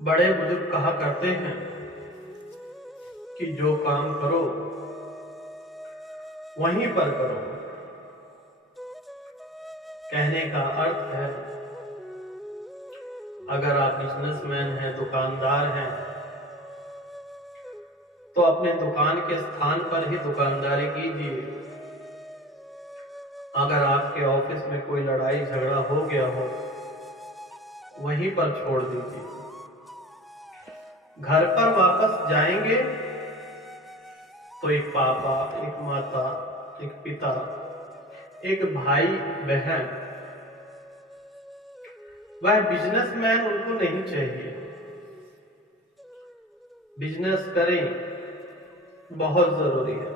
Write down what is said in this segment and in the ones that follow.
बड़े बुजुर्ग कहा करते हैं कि जो काम करो वहीं पर करो। कहने का अर्थ है, अगर आप बिजनेसमैन हैं, दुकानदार हैं, तो अपने दुकान के स्थान पर ही दुकानदारी कीजिए। अगर आपके ऑफिस में कोई लड़ाई झगड़ा हो गया हो, वहीं पर छोड़ दीजिए। घर पर वापस जाएंगे तो एक पापा, एक माता, एक पिता, एक भाई बहन, वह बिजनेसमैन उनको नहीं चाहिए। बिजनेस करें, बहुत जरूरी है,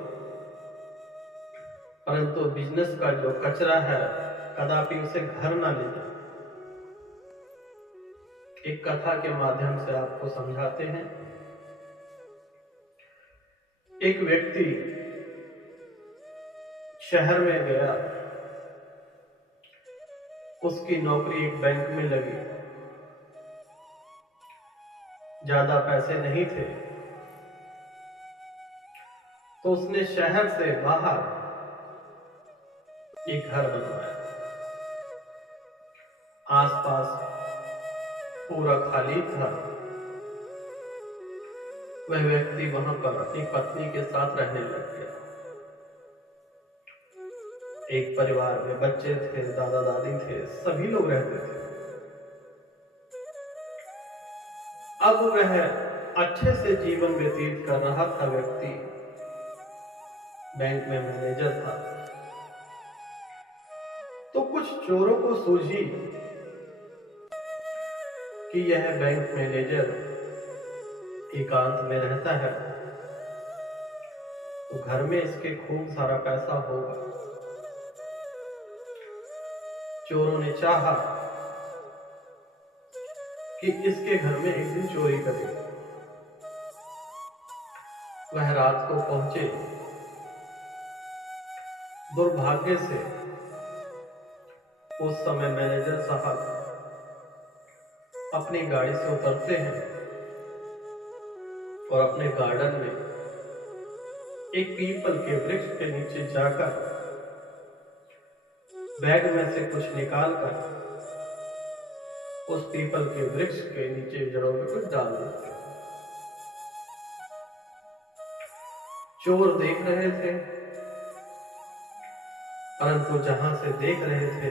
परंतु बिजनेस का जो कचरा है कदापि उसे घर ना ले जाए। एक कथा के माध्यम से आपको समझाते हैं। एक व्यक्ति शहर में गया, उसकी नौकरी एक बैंक में लगी। ज्यादा पैसे नहीं थे, तो उसने शहर से बाहर एक घर बनवाया। आसपास पूरा खाली था। वह व्यक्ति वहां पर अपनी पत्नी के साथ रहने लग गया। एक परिवार में बच्चे थे, दादा दादी थे, सभी लोग रहते थे। अब वह अच्छे से जीवन व्यतीत कर रहा था। व्यक्ति बैंक में मैनेजर था। तो कुछ चोरों को सूझी कि यह बैंक मैनेजर एकांत में रहता है, तो घर में इसके खूब सारा पैसा होगा। चोरों ने चाहा कि इसके घर में एक दिन चोरी करें। वह रात को पहुंचे। दुर्भाग्य से उस समय मैनेजर साहब अपनी गाड़ी से उतरते हैं और अपने गार्डन में एक पीपल के वृक्ष के नीचे जाकर बैग में से कुछ निकालकर उस पीपल के वृक्ष के नीचे जड़ों में कुछ डाल देते हैं। चोर देख रहे थे, परंतु जहां से देख रहे थे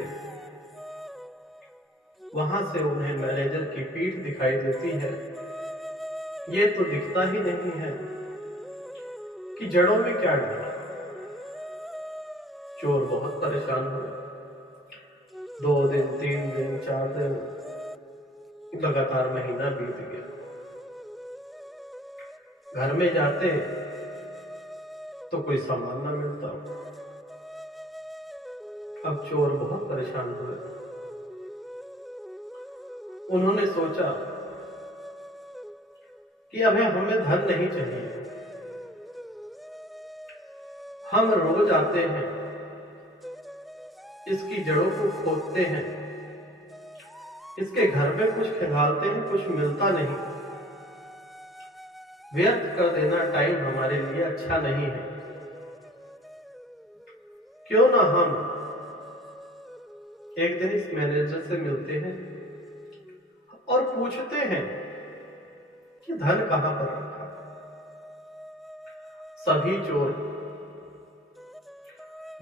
वहां से उन्हें मैनेजर की पीठ दिखाई देती है। ये तो दिखता ही नहीं है कि जड़ों में क्या डाला। चोर बहुत परेशान हुए। 2 दिन, 3 दिन, 4 दिन, लगातार महीना बीत गया। घर में जाते तो कोई सामान ना मिलता। अब चोर बहुत परेशान हुए। उन्होंने सोचा कि अब हमें धन नहीं चाहिए। हम रोज आते हैं, इसकी जड़ों को खोदते हैं, इसके घर में कुछ खिलाते हैं, कुछ मिलता नहीं। व्यर्थ कर देना टाइम हमारे लिए अच्छा नहीं है। क्यों ना हम एक दिन इस मैनेजर से मिलते हैं और पूछते हैं कि धन कहां पर रखा। सभी चोर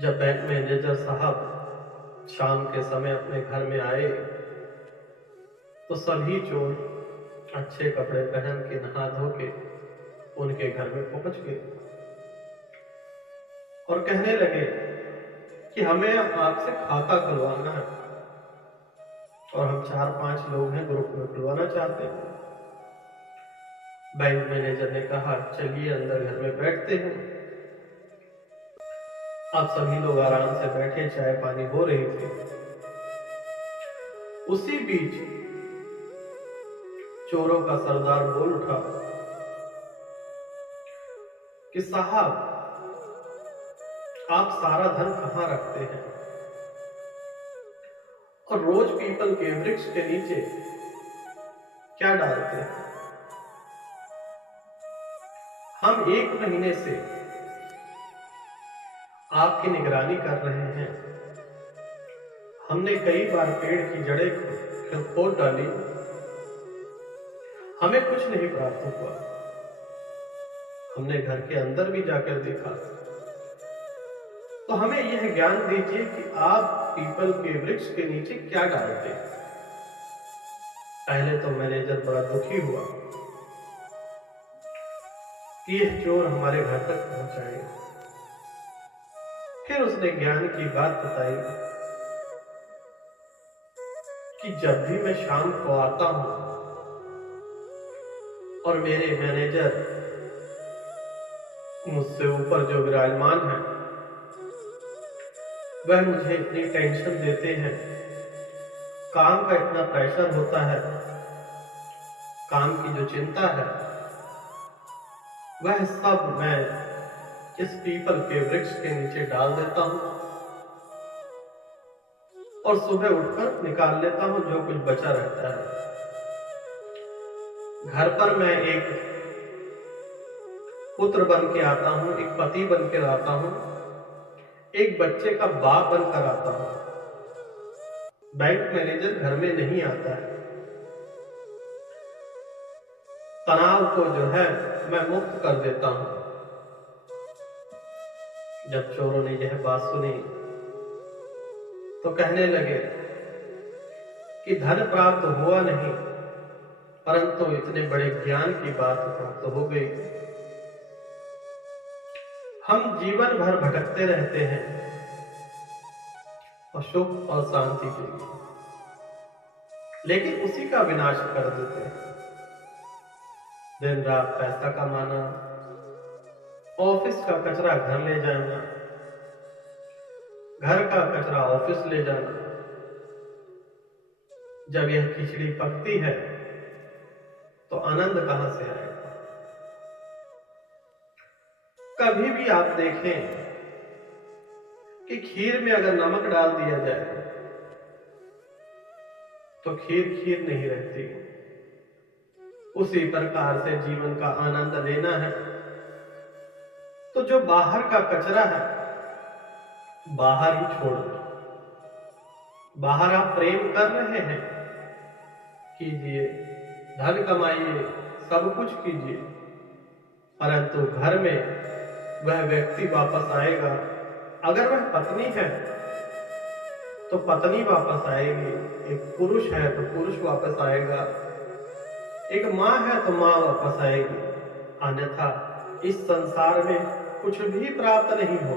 जब बैंक मैनेजर साहब शाम के समय अपने घर में आए, तो सभी चोर अच्छे कपड़े पहन के, नहा धो के उनके घर में पहुंच गए और कहने लगे कि हमें आपसे खाता खुलवाना है और हम 4-5 लोग हैं, ग्रुप में खुलवाना चाहते हैं। बैंक मैनेजर ने कहा, चलिए अंदर घर में बैठते हैं। अब सभी लोग आराम से बैठे, चाय पानी हो रही थी। उसी बीच चोरों का सरदार बोल उठा कि साहब, आप सारा धन कहां रखते हैं और रोज पीपल के वृक्ष के नीचे क्या डालते हैं? हम 1 महीने से आपकी निगरानी कर रहे हैं। हमने कई बार पेड़ की जड़ें खोद डाली, हमें कुछ नहीं प्राप्त हुआ। हमने घर के अंदर भी जाकर देखा। तो हमें यह ज्ञान दीजिए कि आप पीपल के वृक्ष के नीचे क्या डालते हैं। पहले तो मैनेजर बड़ा दुखी हुआ कि यह चोर हमारे घर तक पहुंचाएगा। फिर उसने ज्ञान की बात बताई कि जब भी मैं शाम को आता हूं और मेरे मैनेजर मुझसे ऊपर जो विराजमान है वह मुझे इतनी टेंशन देते हैं, काम का इतना प्रेशर होता है, काम की जो चिंता है वह सब मैं इस पीपल के वृक्ष के नीचे डाल देता हूं और सुबह उठकर निकाल लेता हूं जो कुछ बचा रहता है। घर पर मैं एक पुत्र बन के आता हूं, एक पति बन के आता हूं, एक बच्चे का बाप बनकर आता हूं। बैंक मैनेजर घर में नहीं आता है। तनाव को जो है मैं मुक्त कर देता हूं। जब चोरों ने यह बात सुनी तो कहने लगे कि धन प्राप्त हुआ नहीं, परंतु इतने बड़े ज्ञान की बात प्राप्त हो गई। हम जीवन भर भटकते रहते हैं और सुख और शांति के लिए, लेकिन उसी का विनाश कर देते हैं। दिन रात पैसा कमाना, ऑफिस का कचरा घर ले जाना, घर का कचरा ऑफिस ले जाना। जब यह खिचड़ी पकती है तो आनंद कहां से आएगा। कभी भी आप देखें कि खीर में अगर नमक डाल दिया जाए तो खीर खीर नहीं रहती। उसी प्रकार से जीवन का आनंद लेना है तो जो बाहर का कचरा है बाहर ही छोड़ दो। बाहर आप प्रेम कर रहे हैं, कीजिए, धन कमाइए, सब कुछ कीजिए, परंतु घर में वह व्यक्ति वापस आएगा। अगर वह पत्नी है तो पत्नी वापस आएगी, एक पुरुष है तो पुरुष वापस आएगा, एक माँ है तो माँ वापस आएगी। अन्यथा इस संसार में कुछ भी प्राप्त नहीं हो।